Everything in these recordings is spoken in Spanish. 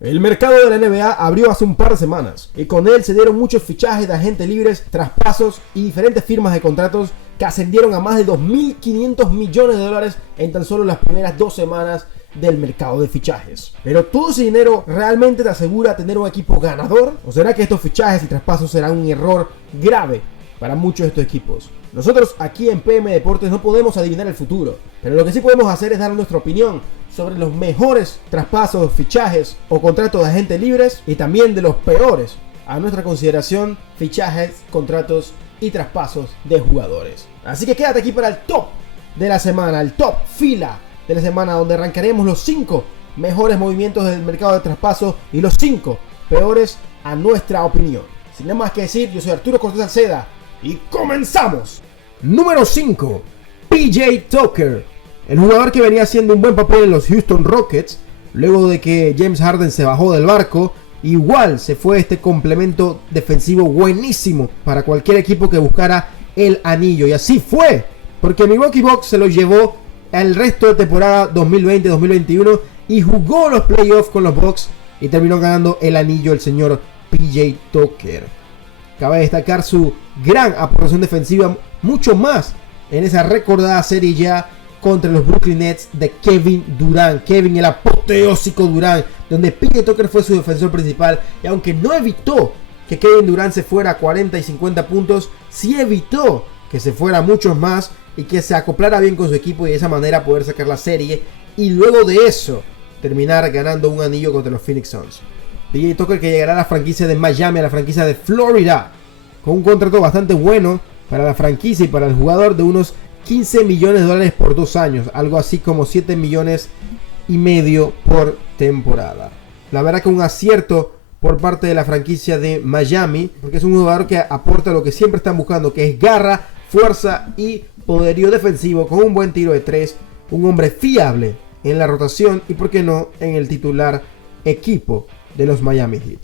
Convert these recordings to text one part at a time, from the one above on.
El mercado de la NBA abrió hace un par de semanas y con él se dieron muchos fichajes de agentes libres, traspasos y diferentes firmas de contratos que ascendieron a más de 2.500 millones de dólares en tan solo las primeras 2 semanas del mercado de fichajes. Pero ¿todo ese dinero realmente te asegura tener un equipo ganador? ¿O será que estos fichajes y traspasos serán un error grave para muchos de estos equipos? Nosotros aquí en PM Deportes no podemos adivinar el futuro, pero lo que sí podemos hacer es dar nuestra opinión sobre los mejores traspasos, fichajes o contratos de agentes libres y también de los peores, a nuestra consideración, fichajes, contratos y traspasos de jugadores. Así que quédate aquí para el top de la semana, el top fila de la semana, donde arrancaremos los 5 mejores movimientos del mercado de traspaso y los 5 peores a nuestra opinión. Sin nada más que decir, yo soy Arturo Cortés Salceda y comenzamos. Número 5, PJ Tucker, el jugador que venía haciendo un buen papel en los Houston Rockets. Luego de que James Harden se bajó del barco, igual se fue este complemento defensivo buenísimo para cualquier equipo que buscara el anillo. Y así fue, porque Milwaukee Bucks se lo llevó el resto de temporada 2020-2021 y jugó los playoffs con los Bucks y terminó ganando el anillo el señor PJ Tucker. Cabe destacar su gran aportación defensiva, mucho más en esa recordada serie ya contra los Brooklyn Nets de Kevin Durant. Kevin, el apoteósico Durant, donde PJ Tucker fue su defensor principal. Y aunque no evitó que Kevin Durant se fuera a 40 y 50 puntos, sí evitó que se fuera muchos más y que se acoplara bien con su equipo y de esa manera poder sacar la serie. Y luego de eso, terminar ganando un anillo contra los Phoenix Suns. PJ Tucker, que llegará a la franquicia de Miami, a la franquicia de Florida, con un contrato bastante bueno para la franquicia y para el jugador de unos 15 millones de dólares por 2 años, algo así como 7 millones y medio por temporada. La verdad que un acierto por parte de la franquicia de Miami, porque es un jugador que aporta lo que siempre están buscando, que es garra, fuerza y poderío defensivo, con un buen tiro de 3, un hombre fiable en la rotación y por qué no en el titular equipo de los Miami Heat.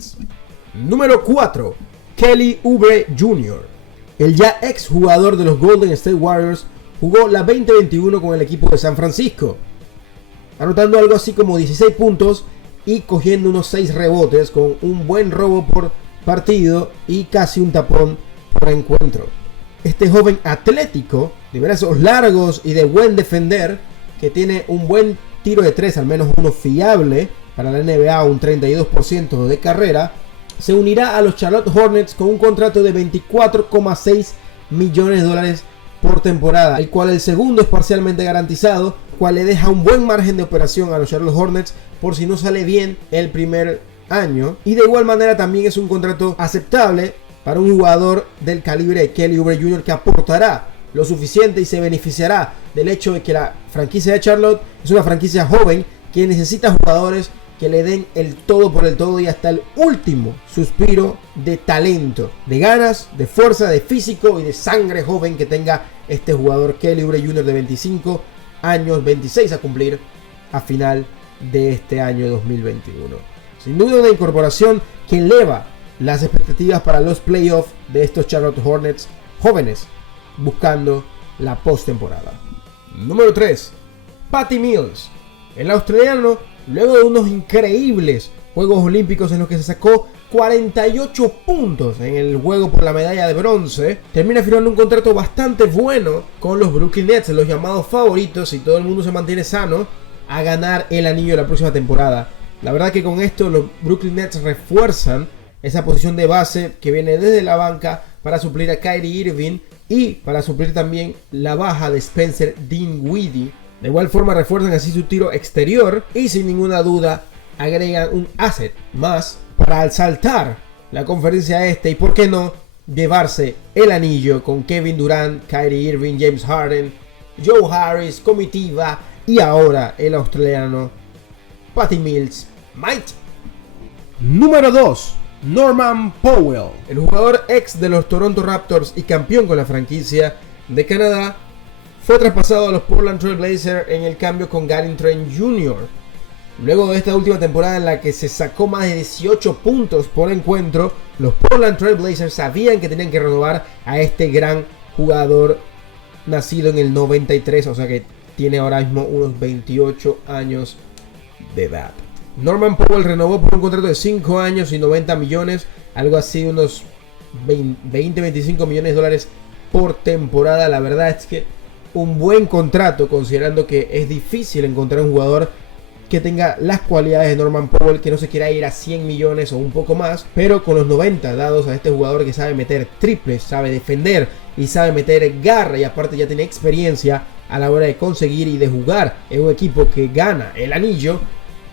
Número 4, Kelly Oubre Jr., el ya ex jugador de los Golden State Warriors, jugó la 2021 con el equipo de San Francisco, anotando algo así como 16 puntos y cogiendo unos 6 rebotes, con un buen robo por partido y casi un tapón por encuentro. Este joven atlético, de brazos largos y de buen defender, que tiene un buen tiro de 3, al menos uno fiable para la NBA, un 32% de carrera, se unirá a los Charlotte Hornets con un contrato de 24,6 millones de dólares por temporada, el cual el segundo es parcialmente garantizado, cual le deja un buen margen de operación a los Charlotte Hornets por si no sale bien el primer año. Y de igual manera también es un contrato aceptable para un jugador del calibre de Kelly Oubre Jr., que aportará lo suficiente y se beneficiará del hecho de que la franquicia de Charlotte es una franquicia joven que necesita jugadores que le den el todo por el todo y hasta el último suspiro de talento, de ganas, de fuerza, de físico y de sangre joven que tenga este jugador Kelly Oubre Jr. de 25 años, 26 a cumplir a final de este año 2021. Sin duda una incorporación que eleva las expectativas para los playoffs de estos Charlotte Hornets jóvenes buscando la postemporada. Número 3, Patty Mills, el australiano. Luego de unos increíbles Juegos Olímpicos en los que se sacó 48 puntos en el juego por la medalla de bronce, termina firmando un contrato bastante bueno con los Brooklyn Nets, los llamados favoritos, si todo el mundo se mantiene sano, a ganar el anillo la próxima temporada. La verdad que con esto los Brooklyn Nets refuerzan esa posición de base que viene desde la banca para suplir a Kyrie Irving y para suplir también la baja de Spencer Dinwiddie. De igual forma refuerzan así su tiro exterior y sin ninguna duda agregan un asset más para asaltar la conferencia este y por qué no llevarse el anillo con Kevin Durant, Kyrie Irving, James Harden, Joe Harris, comitiva y ahora el australiano Patty Mills. Might. Número 2, Norman Powell, el jugador ex de los Toronto Raptors y campeón con la franquicia de Canadá, fue traspasado a los Portland Trail Blazers en el cambio con Gary Trent Jr. Luego de esta última temporada en la que se sacó más de 18 puntos por encuentro, los Portland Trail Blazers sabían que tenían que renovar a este gran jugador nacido en el 93, o sea que tiene ahora mismo unos 28 años de edad. Norman Powell renovó por un contrato de 5 años y 90 millones, algo así, unos 20-25 millones de dólares por temporada. La verdad es que un buen contrato, considerando que es difícil encontrar un jugador que tenga las cualidades de Norman Powell, que no se quiera ir a 100 millones o un poco más, pero con los 90 dados a este jugador que sabe meter triples, sabe defender y sabe meter garra, y aparte ya tiene experiencia a la hora de conseguir y de jugar en un equipo que gana el anillo.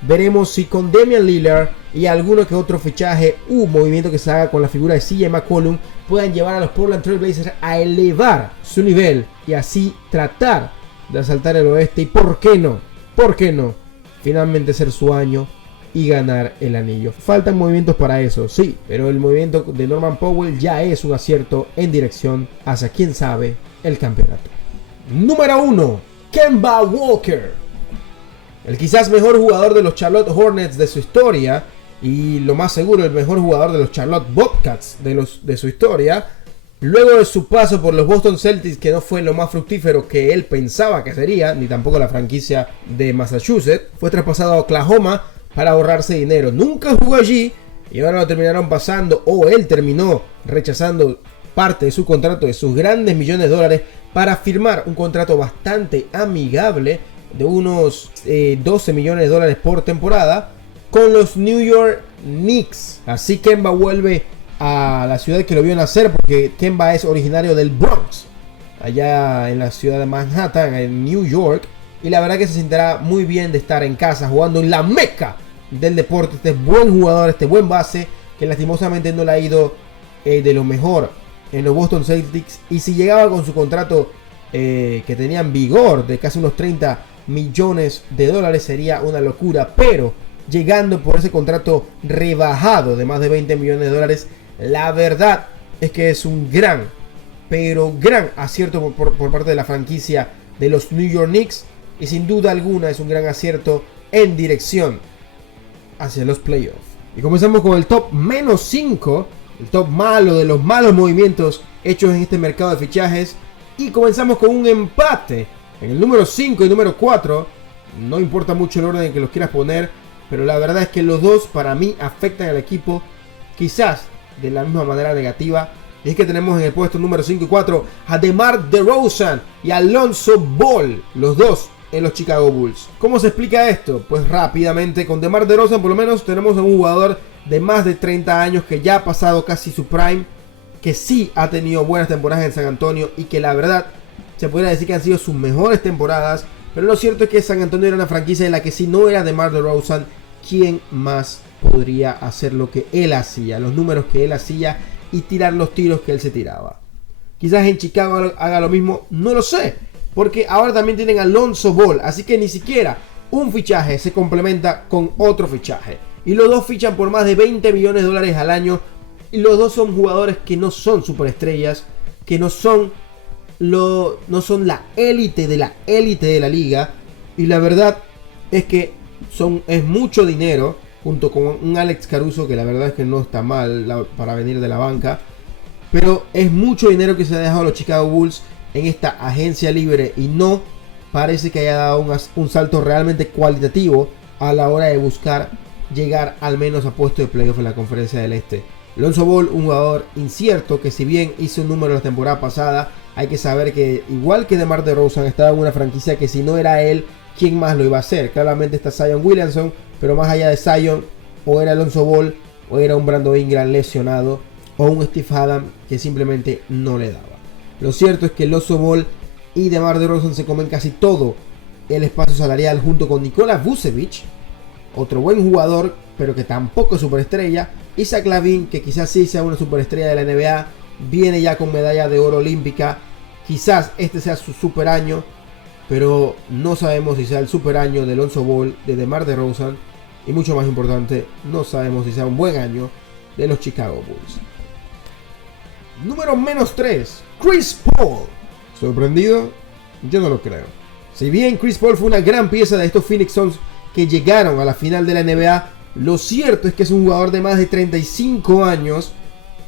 Veremos si con Damian Lillard y alguno que otro fichaje u movimiento que se haga con la figura de CJ McCollum puedan llevar a los Portland Trail Blazers a elevar su nivel y así tratar de asaltar el oeste y ¿por qué no? Finalmente ser su año y ganar el anillo. Faltan movimientos para eso, sí, pero el movimiento de Norman Powell ya es un acierto en dirección hacia, quién sabe, el campeonato. Número 1. Kemba Walker. El quizás mejor jugador de los Charlotte Hornets de su historia, y lo más seguro el mejor jugador de los Charlotte Bobcats de su historia. Luego de su paso por los Boston Celtics, que no fue lo más fructífero que él pensaba que sería, ni tampoco la franquicia de Massachusetts, fue traspasado a Oklahoma para ahorrarse dinero. Nunca jugó allí y ahora lo terminaron pasando, o él terminó rechazando parte de su contrato, de sus grandes millones de dólares, para firmar un contrato bastante amigable de unos 12 millones de dólares por temporada con los New York Knicks. Así Kemba vuelve a la ciudad que lo vio nacer, porque Kemba es originario del Bronx, allá en la ciudad de Manhattan, en New York, y la verdad que se sentirá muy bien de estar en casa jugando en la meca del deporte. Este buen jugador, este buen base, que lastimosamente no le ha ido de lo mejor en los Boston Celtics, y si llegaba con su contrato que tenía en vigor de casi unos 30 millones de dólares sería una locura, pero llegando por ese contrato rebajado de más de 20 millones de dólares, la verdad es que es un gran, pero gran acierto por parte de la franquicia de los New York Knicks, y sin duda alguna es un gran acierto en dirección hacia los playoffs. Y comenzamos con el top menos 5, el top malo de los malos movimientos hechos en este mercado de fichajes, y comenzamos con un empate en el número 5 y número 4. No importa mucho el orden en que los quieras poner, pero la verdad es que los dos para mí afectan al equipo quizás de la misma manera negativa. Y es que tenemos en el puesto número 5 y 4 a DeMar DeRozan y Alonzo Ball, los dos en los Chicago Bulls. ¿Cómo se explica esto? Pues rápidamente, con DeMar DeRozan por lo menos tenemos a un jugador de más de 30 años que ya ha pasado casi su prime, que sí ha tenido buenas temporadas en San Antonio y que la verdad se podría decir que han sido sus mejores temporadas. Pero lo cierto es que San Antonio era una franquicia en la que si no era DeMar DeRozan, ¿quién más podría hacer lo que él hacía? Los números que él hacía y tirar los tiros que él se tiraba. Quizás en Chicago haga lo mismo, no lo sé, porque ahora también tienen a Alonzo Ball, así que ni siquiera un fichaje se complementa con otro fichaje. Y los dos fichan por más de 20 millones de dólares al año, y los dos son jugadores que no son superestrellas, que no son la élite de la liga, y la verdad es que es mucho dinero, junto con un Alex Caruso que la verdad es que no está mal para venir de la banca, pero es mucho dinero que se ha dejado a los Chicago Bulls en esta agencia libre y no parece que haya dado un salto realmente cualitativo a la hora de buscar llegar al menos a puesto de playoff en la Conferencia del Este. Alonzo Ball, un jugador incierto que si bien hizo un número la temporada pasada, hay que saber que igual que DeMar DeRozan estaba en una franquicia que si no era él, ¿quién más lo iba a hacer? Claramente está Zion Williamson, pero más allá de Zion, o era Alonzo Ball, o era un Brandon Ingram lesionado, o un Steve Adams que simplemente no le daba. Lo cierto es que Alonzo Ball y DeMar DeRozan se comen casi todo el espacio salarial junto con Nikola Vucevic, otro buen jugador, pero que tampoco es superestrella, y Zach LaVine, que quizás sí sea una superestrella de la NBA, viene ya con medalla de oro olímpica, quizás este sea su super año, pero no sabemos si sea el super año de Alonzo Ball, de DeMar DeRozan, y mucho más importante, no sabemos si sea un buen año de los Chicago Bulls. Número menos 3, Chris Paul. ¿Sorprendido? Yo no lo creo. Si bien Chris Paul fue una gran pieza de estos Phoenix Suns que llegaron a la final de la NBA, lo cierto es que es un jugador de más de 35 años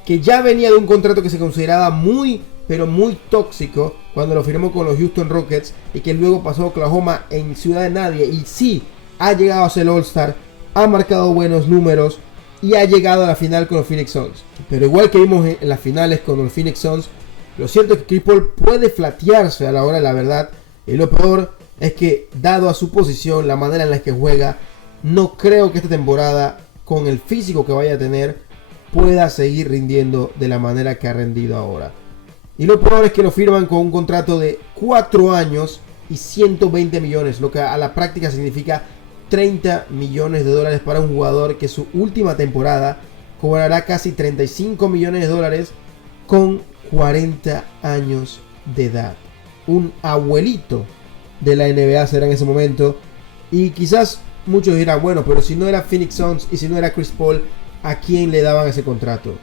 que ya venía de un contrato que se consideraba muy, pero muy tóxico cuando lo firmó con los Houston Rockets y que luego pasó a Oklahoma en Ciudad de Nadie y sí ha llegado a ser All-Star, ha marcado buenos números y ha llegado a la final con los Phoenix Suns. Pero igual que vimos en las finales con los Phoenix Suns, lo cierto es que Chris Paul puede flatearse a la hora de la verdad. Y lo peor es que, dado a su posición, la manera en la que juega, no creo que esta temporada, con el físico que vaya a tener, pueda seguir rindiendo de la manera que ha rendido ahora. Y lo peor es que lo firman con un contrato de 4 años y 120 millones, lo que a la práctica significa 30 millones de dólares para un jugador que su última temporada cobrará casi 35 millones de dólares con 40 años de edad. Un abuelito de la NBA será en ese momento. Y quizás muchos dirán, bueno, pero si no era Phoenix Suns y si no era Chris Paul, ¿a quién le daban ese contrato?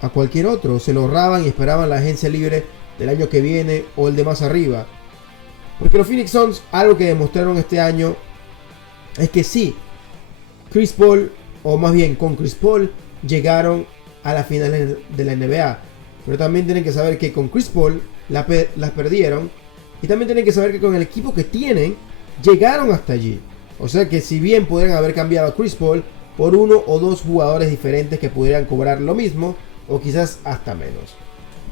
A cualquier otro. Se lo ahorraban y esperaban la agencia libre del año que viene o el de más arriba. Porque los Phoenix Suns, algo que demostraron este año, es que sí, Chris Paul, o más bien con Chris Paul, llegaron a las finales de la NBA. Pero también tienen que saber que con Chris Paul las perdieron. Y también tienen que saber que con el equipo que tienen, llegaron hasta allí. O sea que si bien podrían haber cambiado a Chris Paul por uno o dos jugadores diferentes que pudieran cobrar lo mismo, o quizás hasta menos.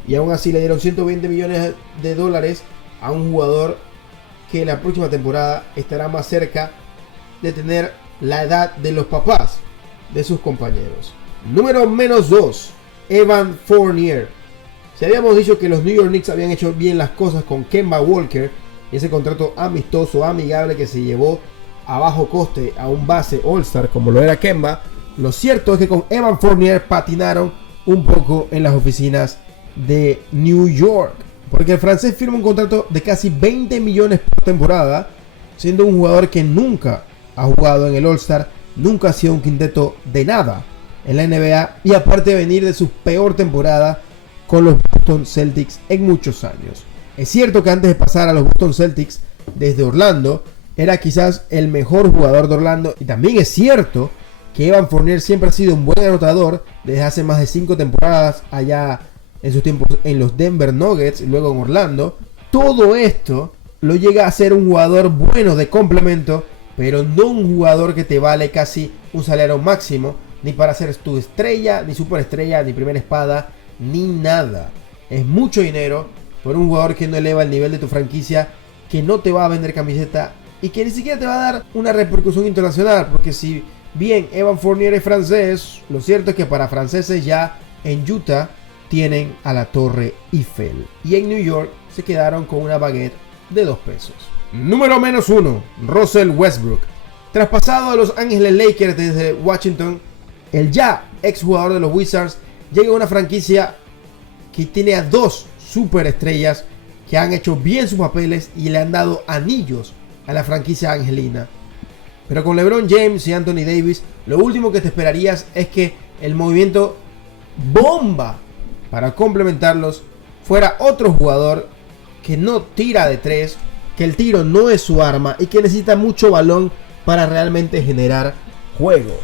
Y aún así le dieron 120 millones de dólares a un jugador que la próxima temporada estará más cerca de tener la edad de los papás de sus compañeros. Número -2, Evan Fournier. Si habíamos dicho que los New York Knicks habían hecho bien las cosas con Kemba Walker, ese contrato amistoso, amigable que se llevó a bajo coste a un base All-Star como lo era Kemba, lo cierto es que con Evan Fournier patinaron un poco en las oficinas de New York, porque el francés firma un contrato de casi 20 millones por temporada, siendo un jugador que nunca ha jugado en el All-Star, nunca ha sido un quinteto de nada en la NBA, y aparte de venir de su peor temporada con los Boston Celtics en muchos años. Es cierto que antes de pasar a los Boston Celtics desde Orlando, era quizás el mejor jugador de Orlando, y también es cierto que Evan Fournier siempre ha sido un buen anotador desde hace más de 5 temporadas allá en sus tiempos en los Denver Nuggets y luego en Orlando. Todo esto lo llega a ser un jugador bueno de complemento, pero no un jugador que te vale casi un salario máximo, ni para ser tu estrella, ni superestrella, ni primera espada, ni nada. Es mucho dinero por un jugador que no eleva el nivel de tu franquicia, que no te va a vender camiseta y que ni siquiera te va a dar una repercusión internacional, porque si bien Evan Fournier es francés, lo cierto es que para franceses ya en Utah tienen a la Torre Eiffel y en New York se quedaron con una baguette de 2 pesos. Número -1, Russell Westbrook. Traspasado a Los Ángeles Lakers desde Washington, el ya exjugador de los Wizards llega a una franquicia que tiene a 2 superestrellas que han hecho bien sus papeles y le han dado anillos a la franquicia angelina. Pero con LeBron James y Anthony Davis, lo último que te esperarías es que el movimiento bomba para complementarlos fuera otro jugador que no tira de 3, que el tiro no es su arma y que necesita mucho balón para realmente generar juego,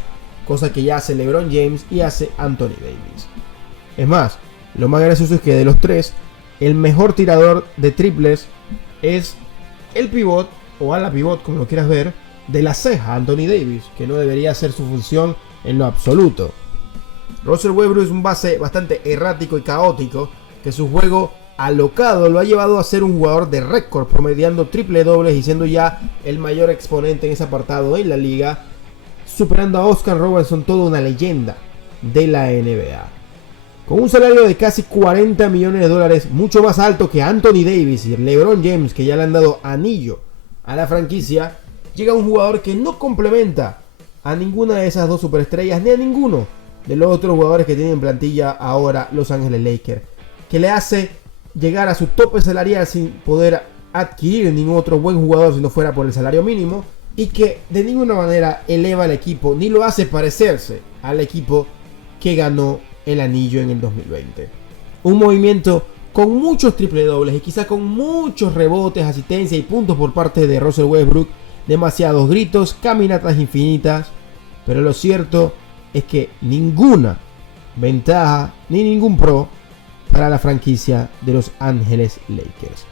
cosa que ya hace LeBron James y hace Anthony Davis. Es más, lo más gracioso es que de los 3, el mejor tirador de triples es el pivot, o ala pivot como lo quieras ver, de la ceja, Anthony Davis, que no debería ser su función en lo absoluto. Russell Westbrook es un base bastante errático y caótico, que su juego alocado lo ha llevado a ser un jugador de récord, promediando triple dobles y siendo ya el mayor exponente en ese apartado en la liga, superando a Oscar Robertson, toda una leyenda de la NBA. Con un salario de casi 40 millones de dólares, mucho más alto que Anthony Davis y LeBron James, que ya le han dado anillo a la franquicia, llega un jugador que no complementa a ninguna de esas 2 superestrellas, ni a ninguno de los otros jugadores que tienen en plantilla ahora Los Ángeles Lakers, que le hace llegar a su tope salarial sin poder adquirir ningún otro buen jugador si no fuera por el salario mínimo, y que de ninguna manera eleva al equipo ni lo hace parecerse al equipo que ganó el anillo en el 2020. Un movimiento con muchos triple dobles y quizá con muchos rebotes, asistencia y puntos por parte de Russell Westbrook, demasiados gritos, caminatas infinitas, pero lo cierto es que ninguna ventaja ni ningún pro para la franquicia de Los Ángeles Lakers.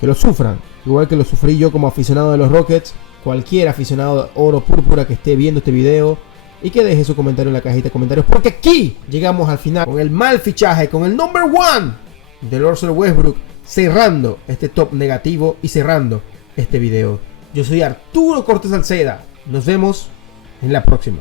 Que lo sufran, igual que lo sufrí yo como aficionado de los Rockets. Cualquier aficionado de oro púrpura que esté viendo este video y que deje su comentario en la cajita de comentarios, porque aquí llegamos al final con el mal fichaje, con el number one de Russell Westbrook, cerrando este top negativo y cerrando este video. Yo soy Arturo Cortés Salceda, nos vemos en la próxima.